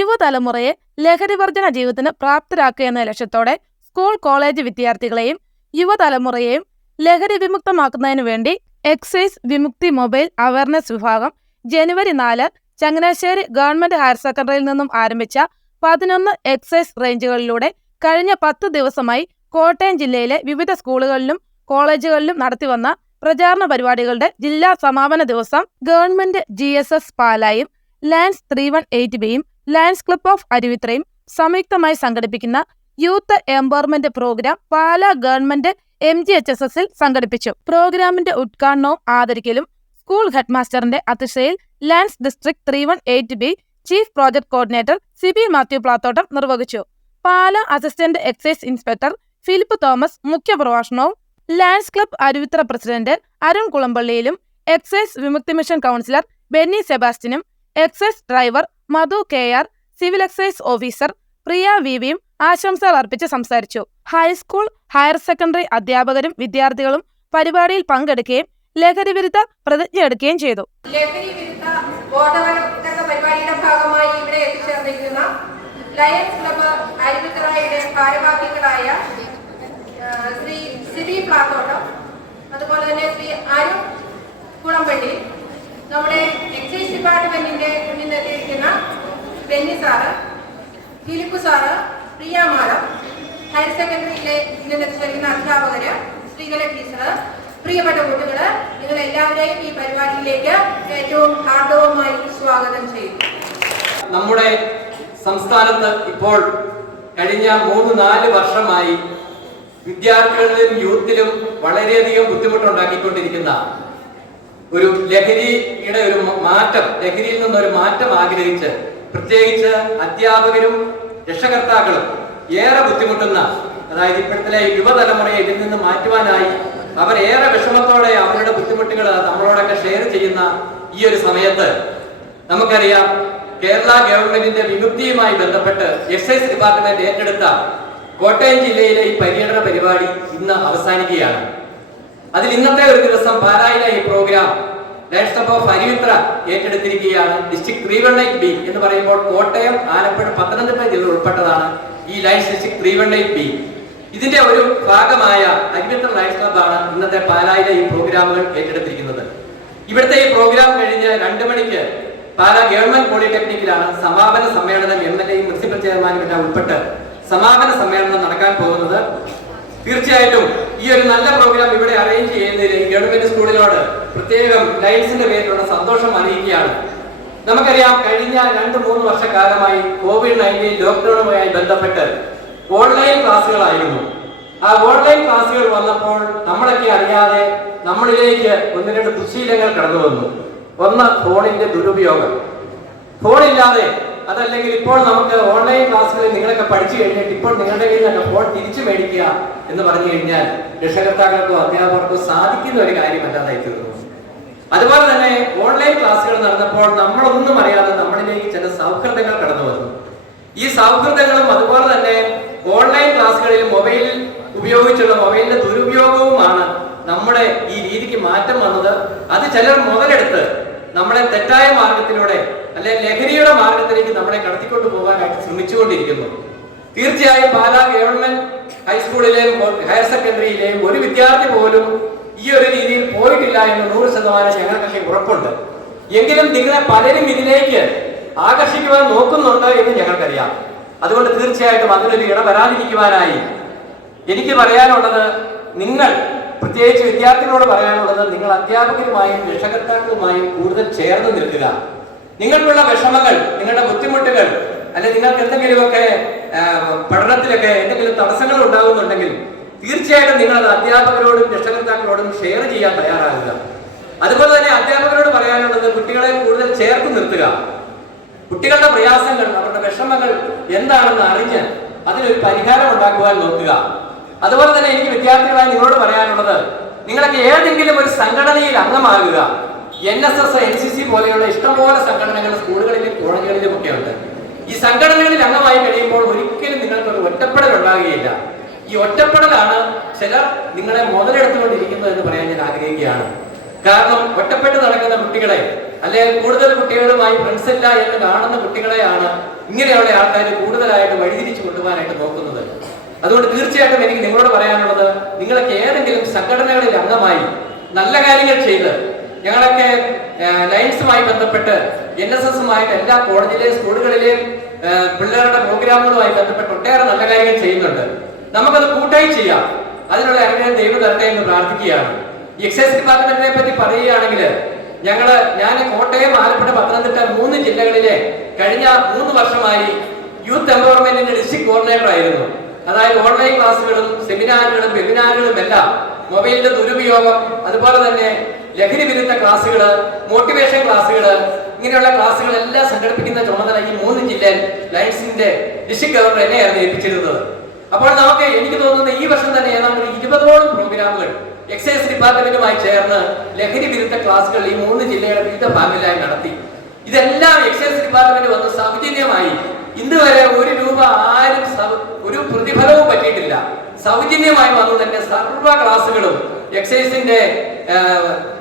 യുവതലമുറയെ ലഹരിവർജന ജീവിതത്തിന് പ്രാപ്തരാക്കുക എന്ന ലക്ഷ്യത്തോടെ സ്കൂൾ കോളേജ് വിദ്യാർത്ഥികളെയും യുവതലമുറയെയും ലഹരി വിമുക്തമാക്കുന്നതിനു വേണ്ടി എക്സൈസ് വിമുക്തി മൊബൈൽ അവയർനെസ് വിഭാഗം ജനുവരി നാല് ചങ്ങനാശ്ശേരി ഗവൺമെന്റ് ഹയർ സെക്കൻഡറിയിൽ നിന്നും ആരംഭിച്ച പതിനൊന്ന് എക്സൈസ് റേഞ്ചുകളിലൂടെ കഴിഞ്ഞ പത്ത് ദിവസമായി കോട്ടയം ജില്ലയിലെ വിവിധ സ്കൂളുകളിലും കോളേജുകളിലും നടത്തിവന്ന പ്രചാരണ പരിപാടികളുടെ ജില്ലാ സമാപന ദിവസം ഗവൺമെന്റ് ജി എസ് എസ് പാലായും ലാൻസ് ത്രീ വൺ എയ്റ്റ് ബിയും ലയൺസ് ക്ലബ് ഓഫ് അരുവിത്രയും സംയുക്തമായി സംഘടിപ്പിക്കുന്ന youth empowerment programme Pala government M G H S എസിൽ സംഘടിപ്പിച്ചു. പ്രോഗ്രാമിന്റെ ഉദ്ഘാടനവും ആദരിക്കലും സ്കൂൾ ഹെഡ്മാസ്റ്ററിന്റെ അധ്യക്ഷതയിൽ Lions district three one eight B chief project coordinator Sibi Mathew Plathottam നിർവഹിച്ചു. Pala assistant excise inspector Philip Thomas മുഖ്യപ്രഭാഷണവും Lions club Aruvithura president Arun കുളമ്പള്ളിയിലും excise Vimukthi mission counsellor Benny സെബാസ്റ്റിനും excise driver Madhu K R civil excise officer Priya വിവിയും ആശംസകൾ അർപ്പിച്ച് സംസാരിച്ചു. High school higher secondary അധ്യാപകരും വിദ്യാർത്ഥികളും പരിപാടിയിൽ പങ്കെടുക്കുകയും ലഹരി വിരുദ്ധ പ്രതിജ്ഞ എടുക്കുകയും ചെയ്തു. ലഹരി വിരുദ്ധ ബോധവൽക്കരണ പരിപാടിയുടെ ഭാഗമായി ഇവിടെ എത്തിച്ചേർന്നിരിക്കുന്ന ലയൺസ് ക്ലബ്ബ് അരുവിത്തറയുടെ ഭാരവാഹികളായ ശ്രീ സിബി പ്ലാത്തോട്ടം അതുപോലെ തന്നെ ശ്രീ അരുൺ കുളമ്പള്ളി നമ്മുടെ എക്സൈസ് ഡിപ്പാർട്ട്മെന്റിന്റെ നിന്ന് എത്തിയിരിക്കുന്ന Benny sir Philip sir Priya madam higher സെക്കൻഡറിയിലെ ഇന്നലെ എത്തിച്ചേർക്കുന്ന അധ്യാപകര് സ്ത്രീകളെ ടീച്ചർ പ്രിയപ്പെട്ട കുട്ടികൾ നിങ്ങൾ എല്ലാവരെയും ഈ പരിപാടിയിലേക്ക് ഏറ്റവും ഹാർദവുമായി സ്വാഗതം ചെയ്യുന്നു. നമ്മുടെ സംസ്ഥാനത്ത് ഇപ്പോൾ കഴിഞ്ഞ മൂന്ന് നാല് വർഷമായി വിദ്യാർത്ഥികളിലും യൂത്തിലും വളരെയധികം ബുദ്ധിമുട്ടുണ്ടാക്കിക്കൊണ്ടിരിക്കുന്ന ഒരു ലഹരിയുടെ ഒരു മാറ്റം ലഹരിയിൽ നിന്നൊരു മാറ്റം ആഗ്രഹിച്ച് പ്രത്യേകിച്ച് അധ്യാപകരും രക്ഷകർത്താക്കളും ഏറെ ബുദ്ധിമുട്ടുന്ന അതായത് ഇപ്പോഴത്തെ യുവതലമുറയെ ഇതിൽ നിന്ന് മാറ്റുവാനായി അവരേറെ വിഷമത്തോടെ അവരുടെ ബുദ്ധിമുട്ടുകൾ നമ്മളോടൊക്കെ ഷെയർ ചെയ്യുന്ന ഈ ഒരു സമയത്ത് നമുക്കറിയാം കേരള ഗവൺമെന്റിന്റെ വിമുക്തിയുമായി ബന്ധപ്പെട്ട് എക്സൈസ് ഡിപ്പാർട്ട്മെന്റ് ഏറ്റെടുത്ത കോട്ടയം ജില്ലയിലെ ഈ പര്യടന പരിപാടി ഇന്ന് അവസാനിക്കുകയാണ്. അതിൽ ഇന്നത്തെ ഒരു ദിവസം പാരായിലെ ഈ പ്രോഗ്രാം അരുവിത്ര ഏറ്റെടുത്തിരിക്കുകയാണ്. ഡിസ്ട്രിക്ട് ബി എന്ന് പറയുമ്പോൾ കോട്ടയം ആലപ്പുഴ പത്തനംതിട്ട ജില്ല ഉൾപ്പെട്ടതാണ് ഈ ലൈഫ് ഡിസ്ട്രിക്ട് ബി ഇതിന്റെ ഒരു ഭാഗമായ അഗ്നിത്ര ലൈഫ് ക്ലബാണ് ഇന്നത്തെ പാലായിലെ ഈ പ്രോഗ്രാമുകൾ ഏറ്റെടുത്തിരിക്കുന്നത്. ഇവിടുത്തെ ഈ പ്രോഗ്രാം കഴിഞ്ഞ് രണ്ട് മണിക്ക് പാലാ ഗവൺമെന്റ് പോളിടെക്നിക്കിലാണ് സമാപന സമ്മേളനം എം എൽ എയും മുനിസിപ്പൽ ചെയർമാനും എല്ലാം ഉൾപ്പെട്ട് സമാപന സമ്മേളനം നടക്കാൻ പോകുന്നത്. തീർച്ചയായിട്ടും ഈ ഒരു നല്ല പ്രോഗ്രാം ഇവിടെ അറേഞ്ച് ചെയ്യുന്നതിൽ ഈ ഗവൺമെന്റ് സ്കൂളിനോട് പ്രത്യേകം ലൈൻസിന്റെ പേരിലുള്ള സന്തോഷം അറിയിക്കുകയാണ്. നമുക്കറിയാം കഴിഞ്ഞ രണ്ട് മൂന്ന് വർഷക്കാലമായി കോവിഡ് നയന്റീൻ ലോക്ക്ഡൌണുമായി ബന്ധപ്പെട്ട് ഓൺലൈൻ ക്ലാസ്സുകളായിരുന്നു. ആ ഓൺലൈൻ ക്ലാസ്സുകൾ വന്നപ്പോൾ നമ്മളൊക്കെ അറിയാതെ നമ്മളിലേക്ക് ഒന്ന് രണ്ട് ദുശീലങ്ങൾ കടന്നു വന്നു. ഒന്ന് ഫോണിന്റെ ദുരുപയോഗം. ഫോൺ ഇല്ലാതെ അതല്ലെങ്കിൽ ഇപ്പോൾ നമുക്ക് ഓൺലൈൻ ക്ലാസ്സുകളിൽ നിങ്ങളൊക്കെ പഠിച്ചു കഴിഞ്ഞിട്ട് ഇപ്പോൾ നിങ്ങളുടെ കയ്യിൽ തന്നെ ഫോൺ തിരിച്ചു മേടിക്കുക എന്ന് പറഞ്ഞു കഴിഞ്ഞാൽ രക്ഷകർത്താക്കൾക്കോ അധ്യാപകർക്കോ സാധിക്കുന്ന ഒരു കാര്യമല്ലാതായി തീർന്നു. അതുപോലെ തന്നെ ഓൺലൈൻ ക്ലാസ്സുകൾ നടന്നപ്പോൾ നമ്മളൊന്നും അറിയാതെ നമ്മളിലേക്ക് ചില സൗഹൃദങ്ങൾ കടന്നു വന്നു. ഈ സൗഹൃദങ്ങളും അതുപോലെ തന്നെ ഓൺലൈൻ ക്ലാസ്സുകളിൽ മൊബൈൽ ഉപയോഗിച്ചുള്ള മൊബൈലിന്റെ ദുരുപയോഗവുമാണ് നമ്മുടെ ഈ രീതിക്ക് മാറ്റം വന്നത്. അത് ചിലർ മുതലെടുത്ത് നമ്മളെ തെറ്റായ മാർഗത്തിലൂടെ അല്ലെ ലഹരിയുടെ മാർഗത്തിലേക്ക് നമ്മളെ കടത്തിക്കൊണ്ടു പോകാനായിട്ട് ശ്രമിച്ചുകൊണ്ടിരിക്കുന്നു. തീർച്ചയായും പാലാ ഗവൺമെന്റ് ഹൈസ്കൂളിലെയും ഹയർ സെക്കൻഡറിയിലെയും ഒരു വിദ്യാർത്ഥി പോലും ഈ ഒരു രീതിയിൽ പോയിട്ടില്ല എന്ന് നൂറ് ശതമാനം ഞങ്ങൾക്കൊക്കെ ഉറപ്പുണ്ട്. എങ്കിലും നിങ്ങളെ പലരും ഇതിലേക്ക് ആകർഷിക്കുവാൻ നോക്കുന്നുണ്ട് എന്ന് ഞങ്ങൾക്കറിയാം. അതുകൊണ്ട് തീർച്ചയായിട്ടും അതിനൊരു ഇട വരാതിരിക്കുവാനായി എനിക്ക് പറയാനുള്ളത് നിങ്ങൾ പ്രത്യേകിച്ച് വിദ്യാർത്ഥികളോട് പറയാനുള്ളത് നിങ്ങൾ അധ്യാപകരുമായും രക്ഷകർത്താക്കളുമായും കൂടുതൽ ചേർന്ന് നിൽക്കുക. നിങ്ങൾക്കുള്ള വിഷമങ്ങൾ നിങ്ങളുടെ ബുദ്ധിമുട്ടുകൾ അല്ലെ നിങ്ങൾക്ക് എന്തെങ്കിലുമൊക്കെ പഠനത്തിലൊക്കെ എന്തെങ്കിലും തടസ്സങ്ങൾ ഉണ്ടാകുന്നുണ്ടെങ്കിൽ തീർച്ചയായിട്ടും നിങ്ങൾ അത് അധ്യാപകരോടും രക്ഷകർത്താക്കളോടും ഷെയർ ചെയ്യാൻ തയ്യാറാകുക. അതുപോലെ തന്നെ അധ്യാപകരോട് പറയാനുള്ളത് കുട്ടികളെ കൂടുതൽ ചേർത്ത് നിർത്തുക. കുട്ടികളുടെ പ്രയാസങ്ങൾ അവരുടെ വിഷമങ്ങൾ എന്താണെന്ന് അറിഞ്ഞ് അതിനൊരു പരിഹാരം ഉണ്ടാക്കുവാൻ നോക്കുക. അതുപോലെ തന്നെ എനിക്ക് വിദ്യാർത്ഥികളായി നിങ്ങളോട് പറയാനുള്ളത് നിങ്ങൾക്ക് ഏതെങ്കിലും ഒരു സംഘടനയിൽ അംഗമാകുക. N S S N C C പോലെയുള്ള ഇഷ്ടംപോലെ സംഘടനകൾ സ്കൂളുകളിലും കോളേജുകളിലും ഒക്കെ ഉണ്ട്. ഈ സംഘടനകളിൽ അംഗമായി കഴിയുമ്പോൾ ഒരിക്കലും നിങ്ങൾക്ക് ഒരു ഒറ്റപ്പെടൽ ഉണ്ടാകുകയില്ല. ഈ ഒറ്റപ്പെടലാണ് ചിലർ നിങ്ങളെ മുതലെടുത്തുകൊണ്ടിരിക്കുന്നത് എന്ന് പറയാൻ ഞാൻ ആഗ്രഹിക്കുകയാണ്. കാരണം ഒറ്റപ്പെട്ട് നടക്കുന്ന കുട്ടികളെ അല്ലെങ്കിൽ കൂടുതൽ കുട്ടികളുമായി ഫ്രണ്ട്സ് ഇല്ല എന്ന് കാണുന്ന കുട്ടികളെയാണ് ഇങ്ങനെയുള്ള ആൾക്കാർ കൂടുതലായിട്ട് വഴിതിരിച്ചു കൊണ്ടുപോകാനായിട്ട് നോക്കുന്നത്. അതുകൊണ്ട് തീർച്ചയായിട്ടും എനിക്ക് നിങ്ങളോട് പറയാനുള്ളത് നിങ്ങളൊക്കെ ഏതെങ്കിലും സംഘടനകളിൽ അംഗമായി നല്ല കാര്യങ്ങൾ ചെയ്ത് ഞങ്ങളൊക്കെ ലൈൻസുമായി ബന്ധപ്പെട്ട് എൻ എസ് എസുമായിട്ട് എല്ലാ കോളേജിലെയും സ്കൂളുകളിലെയും പിള്ളേരുടെ പ്രോഗ്രാമുകളുമായി ബന്ധപ്പെട്ട് ഒട്ടേറെ നല്ല കാര്യങ്ങൾ ചെയ്യുന്നുണ്ട്. നമുക്കത് കൂട്ടായി ചെയ്യാം. അതിനുള്ള അനുഗ്രഹം ദൈവം തരട്ടെ എന്ന് പ്രാർത്ഥിക്കുകയാണ്. എക്സൈസ് ഡിപ്പാർട്ട്മെന്റിനെ പറ്റി പറയുകയാണെങ്കിൽ ഞങ്ങൾ ഞാൻ കോട്ടയം ആലപ്പുഴ പത്തനംതിട്ട മൂന്ന് ജില്ലകളിലെ കഴിഞ്ഞ മൂന്ന് വർഷമായി യൂത്ത് എംപവർമെന്റിന്റെ ഡിസ്ട്രിക്ട് കോർഡിനേറ്റർ ആയിരുന്നു. അതായത് ഓൺലൈൻ ക്ലാസ്സുകളും സെമിനാറുകളും വെബിനാറുകളും എല്ലാം മൊബൈലിന്റെ ദുരുപയോഗം അതുപോലെ തന്നെ ലഹരി വിരുദ്ധ ക്ലാസ്സുകൾ മോട്ടിവേഷൻ ക്ലാസ്സുകൾ ഇങ്ങനെയുള്ള ക്ലാസ്സുകളെല്ലാം സംഘടിപ്പിക്കുന്ന ചുമതല ഈ മൂന്ന് ജില്ലയിൽ ലയൻസിന്റെ ഡിസ്ട്രിക്ട് ഗവർണർ എന്നെയായിരുന്നു ഏൽപ്പിച്ചിരുന്നത്. അപ്പോൾ നമുക്ക് എനിക്ക് തോന്നുന്ന ഈ വർഷം തന്നെ ഏതാണ്ട് ഒരു ഇരുപതോളം പ്രോഗ്രാമുകൾ എക്സൈസ് ഡിപ്പാർട്ട്മെന്റുമായി ചേർന്ന് ലഹരി വിരുദ്ധ ക്ലാസുകൾ ഈ മൂന്ന് ജില്ലയുടെ വിവിധ ഭാഗങ്ങളിലായി നടത്തി. ഇതെല്ലാം എക്സൈസ് ഡിപ്പാർട്ട്മെന്റ് വന്ന് സൗജന്യമായി ഇന്ന് വരെ ഒരു രൂപ ആരും ഒരു പ്രതിഫലവും പറ്റിയിട്ടില്ല. സൗജന്യമായി വന്നു തന്നെ സർവ ക്ലാസുകളും എക്സൈസിന്റെ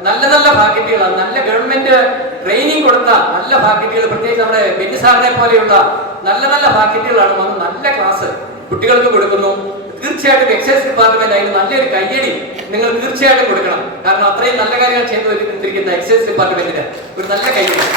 നല്ല നല്ല ഫാക്കൽറ്റികളാണ് നല്ല ഗവൺമെന്റ് ട്രെയിനിങ് കൊടുത്ത നല്ല ഭാക്കറ്റുകൾ പ്രത്യേകിച്ച് നമ്മുടെ ബെന്നി സാറിനെ പോലെയുള്ള നല്ല നല്ല ഭാക്കറ്റുകളാണ് വന്ന് നല്ല ക്ലാസ് കുട്ടികൾക്ക് കൊടുക്കുന്നു. തീർച്ചയായിട്ടും എക്സൈസ് ഡിപ്പാർട്ട്മെന്റ് അതിന് നല്ലൊരു കയ്യടി നിങ്ങൾ തീർച്ചയായിട്ടും കൊടുക്കണം. കാരണം അത്രയും നല്ല കാര്യങ്ങൾ ചെയ്തു വരുത്തിരിക്കുന്ന എക്സൈസ് ഡിപ്പാർട്ട്മെന്റിന് ഒരു നല്ല കയ്യടി.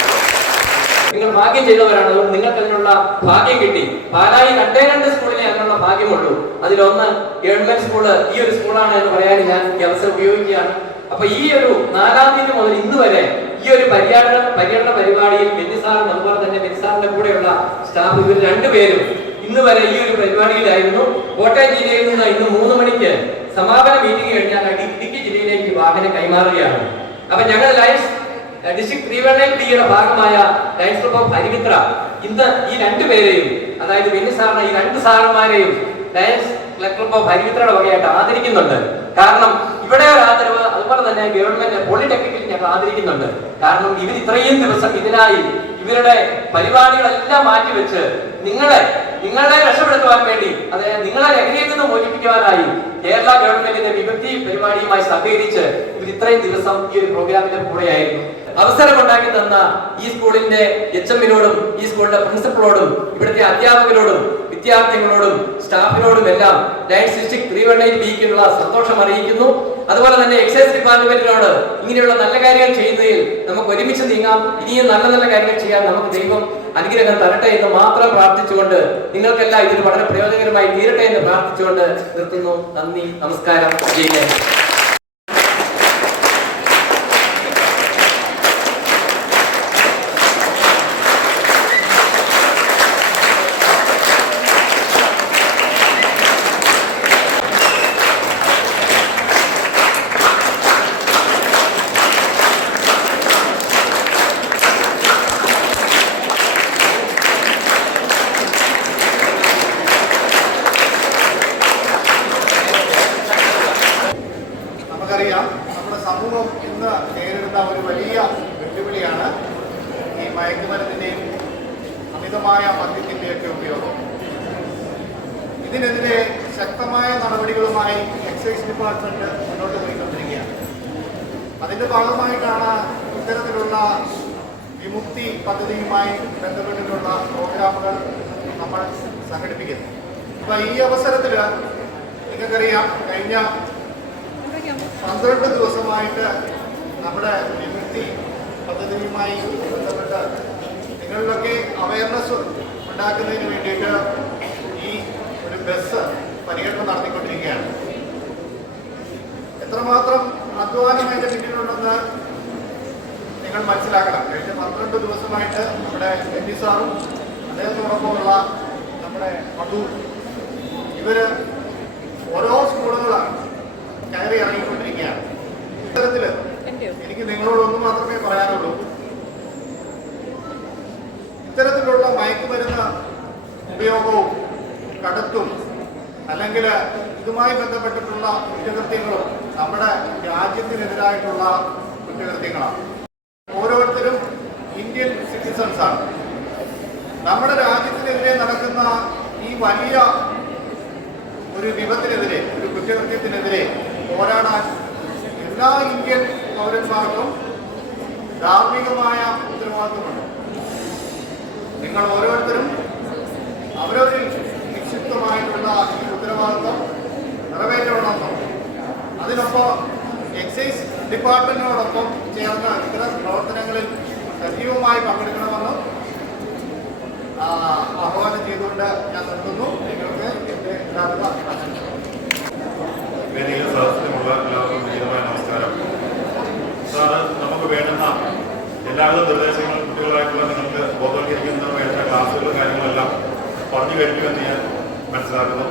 നിങ്ങൾ ഭാഗ്യം ചെയ്തവരാണ്. നിങ്ങൾക്ക് അതിനുള്ള ഭാഗ്യം കിട്ടി. പാലായി രണ്ടേ രണ്ട് സ്കൂളിനെ അതിനുള്ള ഭാഗ്യമുള്ളൂ. അതിലൊന്ന് ഗവൺമെന്റ് സ്കൂൾ ഈ ഒരു സ്കൂളാണ് എന്ന് പറയാൻ ഞാൻ ഈ അവസരം ഉപയോഗിക്കുകയാണ്. അപ്പൊ ഈ ഒരു നാലാം തീയതി മുതൽ ഇന്ന് വരെ ഈ ഒരു പര്യടന പര്യടന പരിപാടിയിൽ ബെന്നിസാറും അതുപോലെ തന്നെ ബെന്നിസാറിന്റെ കൂടെയുള്ള സ്റ്റാഫ് ഇവർ രണ്ടുപേരും ഇന്ന് വരെ ഈ ഒരു പരിപാടിയിലായിരുന്നു. കോട്ടയം ജില്ലയിൽ നിന്ന് ഇന്ന് മൂന്ന് മണിക്ക് സമാപന മീറ്റിംഗ് കഴിഞ്ഞാൽ ഇടുക്കി ജില്ലയിലേക്ക് വാഹനം കൈമാറുകയാണ്. അപ്പൊ ഞങ്ങൾ ലയൻസ് ഡിസ്ട്രിക്ട് ത്രീവണ്ണൻ ടിയുടെ ഭാഗമായ ലയൻസ് ഗ്രൂപ്പ് ഓഫ് ഹരിമിത്ര ഇന്ന് ഈ രണ്ടുപേരെയും അതായത് ബെന്നി സാറിനെ ഈ രണ്ട് സാറന്മാരെയും ലയൻസ് ക്ലബ് ഓഫ് ഹരിമിത്രയുടെ വകയായിട്ട് ആദരിക്കുന്നുണ്ട്. കാരണം ഇവിടെ ആദരവ് അതുപോലെ തന്നെ ഗവൺമെന്റ് പോളിടെക്നിക്കിൽ ഞങ്ങൾ ആദരിക്കുന്നുണ്ട്. കാരണം ഇവർ ഇത്രയും ദിവസം ഇതിനായി ഇവരുടെ പരിപാടികളെല്ലാം മാറ്റിവെച്ച് നിങ്ങളെ നിങ്ങളെ രക്ഷപ്പെടുത്തുവാൻ വേണ്ടി അതായത് നിങ്ങളെ ലഹരിയിൽ നിന്ന് മോചിപ്പിക്കുവാനായി കേരള ഗവൺമെന്റിന്റെ വിഭക്തി പരിപാടിയുമായി സഹകരിച്ച് ഇവർ ഇത്രയും ദിവസം ഈ ഒരു പ്രോഗ്രാമിന്റെ കൂടെയായിരുന്നു. അവസരം ഉണ്ടാക്കി തന്ന ഈ സ്കൂളിന്റെ എച്ച് എമ്മിനോടും ഈ സ്കൂളിന്റെ പ്രിൻസിപ്പളോടും ഇവിടുത്തെ അധ്യാപകരോടും വിദ്യാർത്ഥികളോടും സ്റ്റാഫിനോടും എല്ലാം Lions district three one eight ബിക്കുള്ള സന്തോഷം അറിയിക്കുന്നു. അതുപോലെ തന്നെ എക്സൈസ് ഡിപ്പാർട്ട്മെന്റിനോട് ഇങ്ങനെയുള്ള നല്ല കാര്യങ്ങൾ ചെയ്യുന്നതിൽ നമുക്ക് ഒരുമിച്ച് നീങ്ങാം. ഇനിയും നല്ല നല്ല കാര്യങ്ങൾ ചെയ്യാൻ നമുക്ക് ദൈവം അനുഗ്രഹം തരട്ടെ എന്ന് മാത്രം പ്രാർത്ഥിച്ചുകൊണ്ട് നിങ്ങൾക്കെല്ലാം ഇതിന് വളരെ പ്രയോജനകരമായി തീരട്ടെ എന്ന് പ്രാർത്ഥിച്ചുകൊണ്ട് നിർത്തുന്നു. നന്ദി നമസ്കാരം. ജയിലേ നമുക്കറിയാം നമ്മുടെ സമൂഹം ഇന്ന് നേരിടുന്ന ഒരു വലിയ വെല്ലുവിളിയാണ് ഈ മയക്കുമരുന്നിന്റെയും അമിതമായ മദ്യത്തിന്റെയൊക്കെ ഉപയോഗം ഇതിനെതിരെ ശക്തമായ നടപടികളുമായി എക്സൈസ് ഡിപ്പാർട്ട്മെന്റ് മുന്നോട്ട് പോയിക്കൊണ്ടിരിക്കുകയാണ്. അതിന്റെ ഭാഗമായിട്ടാണ് ഇത്തരത്തിലുള്ള വിമുക്തി പദ്ധതിയുമായി ബന്ധപ്പെട്ടിട്ടുള്ള പ്രോഗ്രാമുകൾ നമ്മൾ സംഘടിപ്പിക്കുന്നത്. അപ്പൊ ഈ അവസരത്തിൽ നിങ്ങൾക്കറിയാം കഴിഞ്ഞ പന്ത്രണ്ട് ദിവസമായിട്ട് നമ്മുടെ വിമുക്തി പദ്ധതിയുമായി ബന്ധപ്പെട്ട് നിങ്ങളിലൊക്കെ അവയർനെസ് ഉണ്ടാക്കുന്നതിന് വേണ്ടിയിട്ട് ഈ ഒരു ബസ് പര്യടനം നടത്തിക്കൊണ്ടിരിക്കുകയാണ്. എത്രമാത്രം അധ്വാനം അതിന്റെ പിന്നിലുണ്ടെന്ന് നിങ്ങൾ മനസ്സിലാക്കണം. കഴിഞ്ഞ പന്ത്രണ്ട് ദിവസമായിട്ട് നമ്മുടെ എം പി സാറും അദ്ദേഹത്തോടൊപ്പമുള്ള നമ്മുടെ മധു ഇവർ ഓരോ സ്കൂളുകളാണ് കയറി ഇറങ്ങിക്കൊണ്ടിരിക്കുകയാണ്. ഇത്തരത്തിൽ എനിക്ക് നിങ്ങളോട് ഒന്ന് മാത്രമേ പറയാനുള്ളൂ. ഇത്തരത്തിലുള്ള മയക്കുമരുന്ന് ഉപയോഗവും കടത്തും അല്ലെങ്കിൽ ഇതുമായി ബന്ധപ്പെട്ടിട്ടുള്ള കുറ്റകൃത്യങ്ങളും നമ്മുടെ രാജ്യത്തിനെതിരായിട്ടുള്ള കുറ്റകൃത്യങ്ങളാണ്. ഓരോരുത്തരും ഇന്ത്യൻ സിറ്റിസൺസ് ആണ്. നമ്മുടെ രാജ്യത്തിനെതിരെ നടക്കുന്ന ഈ വലിയ ഒരു വിപത്തിനെതിരെ ഒരു കുറ്റകൃത്യത്തിനെതിരെ പോരാടാൻ എല്ലാ ഇന്ത്യൻ പൗരന്മാർക്കും ധാർമ്മികമായ ഉത്തരവാദിത്വമുണ്ട്. നിങ്ങൾ ഓരോരുത്തരും അവരവരിൽ നിക്ഷിപ്തമായിട്ടുള്ള ഉത്തരവാദിത്വം നിറവേറ്റണമെന്നും അതിനൊപ്പം എക്സൈസ് ഡിപ്പാർട്ട്മെന്റിനോടൊപ്പം ചേർന്ന ഇത്തരം പ്രവർത്തനങ്ങളിൽ സജീവമായി പങ്കെടുക്കണമെന്നും ആഹ്വാനം ചെയ്തുകൊണ്ട് ഞാൻ നിർത്തുന്നു. നിങ്ങൾക്ക് എന്റെ എല്ലാവിധ എല്ലാവർക്കും നമസ്കാരം. എല്ലാവിധ നിർദ്ദേശങ്ങളും കുട്ടികളായിട്ടുള്ള നിങ്ങൾക്ക് ബോധവൽക്കരിക്കുന്നതിന് വേണ്ട ക്ലാസ്സുകളും കാര്യങ്ങളെല്ലാം പറഞ്ഞു കഴിഞ്ഞുവെന്ന് ഞാൻ മനസ്സിലാക്കുന്നു.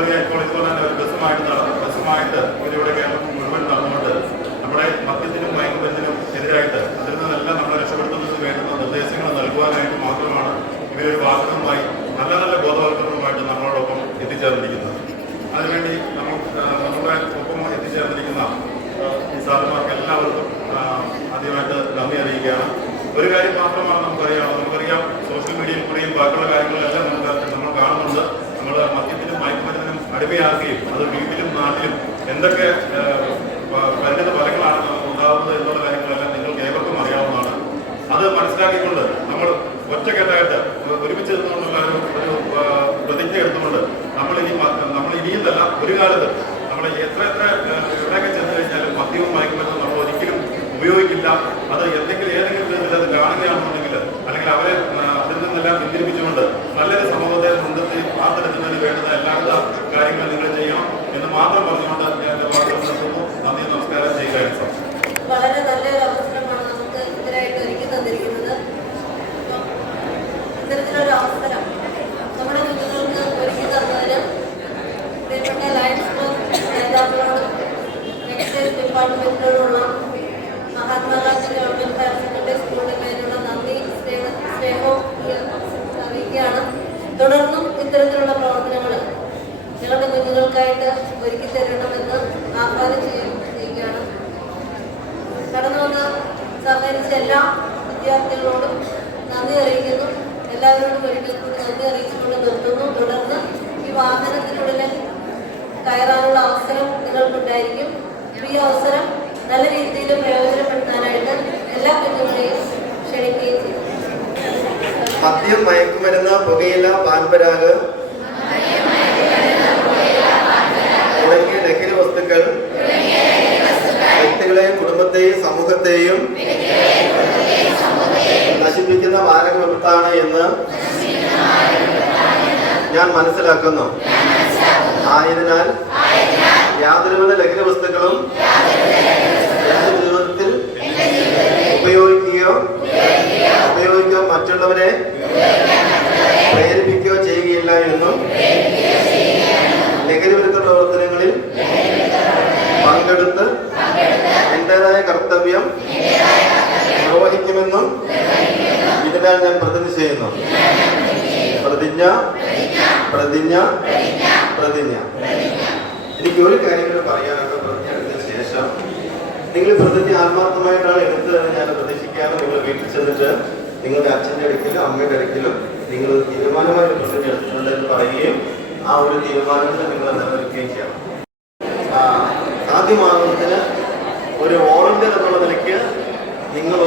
നമുക്കറിയാം ഇപ്പോൾ ഇപ്പോൾ തന്നെ ഒരു ബസ്സുമായിട്ട് ബസ്സുമായിട്ട് കേരളം മുഴുവൻ നടന്നുകൊണ്ട് നമ്മുടെ മദ്യത്തിനും മയക്കുമരുന്നിനും എതിരായിട്ട് അതിൽ നിന്നെല്ലാം നമ്മളെ രക്ഷപ്പെടുത്തുന്നതിന് വേണ്ടുന്ന നിർദ്ദേശങ്ങൾ നൽകുവാനായിട്ട് മാത്രമാണ് ഇവരൊരു വാഹനവുമായി നല്ല നല്ല ബോധവൽക്കരണവുമായിട്ട് നമ്മളോടൊപ്പം എത്തിച്ചേർന്നിരിക്കുന്നത് അതിനുവേണ്ടി നമ്മൾ ആ, നമ്മുടെ ഒപ്പം എത്തിച്ചേർന്നിരിക്കുന്ന ആ, ഈ സാധനമാർക്ക് എല്ലാവർക്കും ആ, ആദ്യമായിട്ട് നന്ദി അറിയിക്കുകയാണ് ഒരു കാര്യം മാത്രമാണ് നമുക്കറിയാം നമുക്കറിയാം സോഷ്യൽ മീഡിയയിൽ കൂടിയും ബാക്കിയുള്ള കാര്യങ്ങളെല്ലാം നമുക്ക് നമ്മൾ കാണുന്നുണ്ട് നമ്മൾ മദ്യത്തിനും മയക്കുമരുന്നിനും അടിമയാക്കുകയും അത് വീട്ടിലും നാട്ടിലും എന്തൊക്കെ ആ, പ- പരിണിത ഫലങ്ങളാണ് നമുക്ക് ഉണ്ടാകുന്നത് എന്നുള്ള കാര്യങ്ങളെല്ലാം നിങ്ങൾക്ക് ഏവർക്കും അറിയാവുന്നതാണ് അത് മനസ്സിലാക്കിക്കൊണ്ട് നമ്മൾ ഒറ്റക്കെട്ടായിട്ട് ഒരുമിച്ച് നിന്നുകൊണ്ടുള്ള ഒരു ഒരു പ്രതിജ്ഞ എടുത്തുകൊണ്ട് നമ്മൾ ഇനി നമ്മൾ ഇനിയുമല്ല ഒരു കാലത്ത് നമ്മൾ എത്ര എത്ര എവിടെയൊക്കെ ചെന്ന് കഴിഞ്ഞാലും മദ്യവും മയക്കുമരുന്നും നമ്മൾ ഒരിക്കലും ഉപയോഗിക്കില്ല. അത് എന്തെങ്കിലും ഏതെങ്കിലും വിധത്തിൽ അത് കാണുകയാണെന്നുണ്ടെങ്കിൽ അല്ലെങ്കിൽ അവരെ അതിൽ നിന്നെല്ലാം പിന്തിരിപ്പിച്ചുകൊണ്ട് നല്ലൊരു സമൂഹത്തെ മുൻനിർത്തി വാർത്തെടുക്കുന്നതിന് വേണ്ടുന്ന എല്ലാവിധ കാര്യങ്ങളും നിങ്ങൾ ചെയ്യണം എന്ന് മാത്രം പറഞ്ഞുകൊണ്ട് ഞാൻ എന്റെ വാർത്തകൾ നിർത്തുന്നു. നന്ദി നമസ്കാരം. ചെയ്യുകയാണ് സാർ വളരെ നല്ലൊരു അവസരമാണ് നമുക്ക് ഇതിനായിട്ട് ഒരുക്കി തന്നിരിക്കുന്നത് അപ്പം ഇത്തരത്തിലൊരു അവസരം നമ്മുടെ കുഞ്ഞുങ്ങൾക്ക് ഒരുക്കി തന്നതിന് പ്രിയപ്പെട്ട ലയൺസ് ക്ലബ് നേതാക്കളോടും എക്സൈസ് ഡിപ്പാർട്ട്മെന്റിനോടുള്ള മഹാത്മാഗാന്ധി ഗവൺമെന്റ് ഹയർ സെക്കൻഡറി സ്കൂളിന്റെ പേരിലുള്ള നന്ദി സ്നേഹ സ്നേഹവും ഈ അവസരത്തിൽ അറിയിക്കുകയാണ് തുടർന്നും ഇത്തരത്തിലുള്ള പ്രവർത്തനങ്ങൾ ഞങ്ങളുടെ കുഞ്ഞുങ്ങൾക്കായിട്ട് ഒരുക്കി തരണമെന്ന് ആഹ്വാനം ചെയ്യ- ചെയ്യുകയാണ് കടന്നു വന്ന് സഹകരിച്ച എല്ലാ വിദ്യാർത്ഥികളോടും നന്ദി അറിയിക്കുന്നു. എല്ലാവരോടും ഒരിക്കൽ കൂടി നന്ദി അറിയിച്ചുകൊണ്ട് നിർത്തുന്നു. തുടർന്ന് ഈ വാഹനത്തിനുള്ളിൽ കയറാനുള്ള അവസരം നിങ്ങൾക്കുണ്ടായിരിക്കും. ഈ അവസരം നല്ല രീതിയിൽ പ്രയോജനപ്പെടുത്താനായിട്ട് എല്ലാ കുഞ്ഞുങ്ങളെയും ക്ഷണിക്കുകയും ചെയ്യും. മദ്യം മയക്കുമരുന്ന് പുകയില പാൻപരാഗ് തുടങ്ങിയ ലഹരി വസ്തുക്കൾ. വ്യക്തികളെയും കുടുംബത്തെയും സമൂഹത്തെയും മാരക വിപത്താണ് എന്ന് ഞാൻ മനസ്സിലാക്കുന്നു. ആയതിനാൽ യാതൊരുവിധ ലഹരി വസ്തുക്കളും എന്റെ ജീവിതത്തിൽ ഉപയോഗിക്കുകയോ ഉപയോഗിക്കുകയോ മറ്റുള്ളവരെ പ്രേരിപ്പിക്കുകയോ ചെയ്യുകയില്ല എന്നും ലഹരി വിരുദ്ധ പ്രവർത്തനങ്ങളിൽ പങ്കെടുത്ത് എന്റേതായ കർത്തവ്യം നിർവഹിക്കുമെന്നും ഞാൻ പ്രതിജ്ഞ ചെയ്യുന്നു. പ്രതിജ്ഞ പ്രതിജ്ഞ പ്രതിജ്ഞ. എനിക്ക് ഒരു കാര്യം പറയാനൊക്കെ പ്രതിജ്ഞ എടുത്ത ശേഷം നിങ്ങൾ പ്രതിജ്ഞ ആത്മാർത്ഥമായിട്ടാണ് എടുത്തതെന്ന് ഞാൻ പ്രതീക്ഷിക്കാതെ നിങ്ങൾ വീട്ടിൽ ചെന്നിട്ട് നിങ്ങളുടെ അച്ഛന്റെ അടുക്കലും അമ്മയുടെ അടുക്കലും നിങ്ങൾ തീരുമാനമായി പ്രതിജ്ഞ എടുത്തിട്ടുണ്ടെന്ന് പറയുകയും ആ ഒരു തീരുമാനത്തിൽ നിങ്ങൾ നിലനിൽക്കുകയും ചെയ്യണം. ആ, സാധ്യമാകുന്നതിന് ഒരു വോളണ്ടിയർ എന്നുള്ള നിലയ്ക്ക് നിങ്ങൾ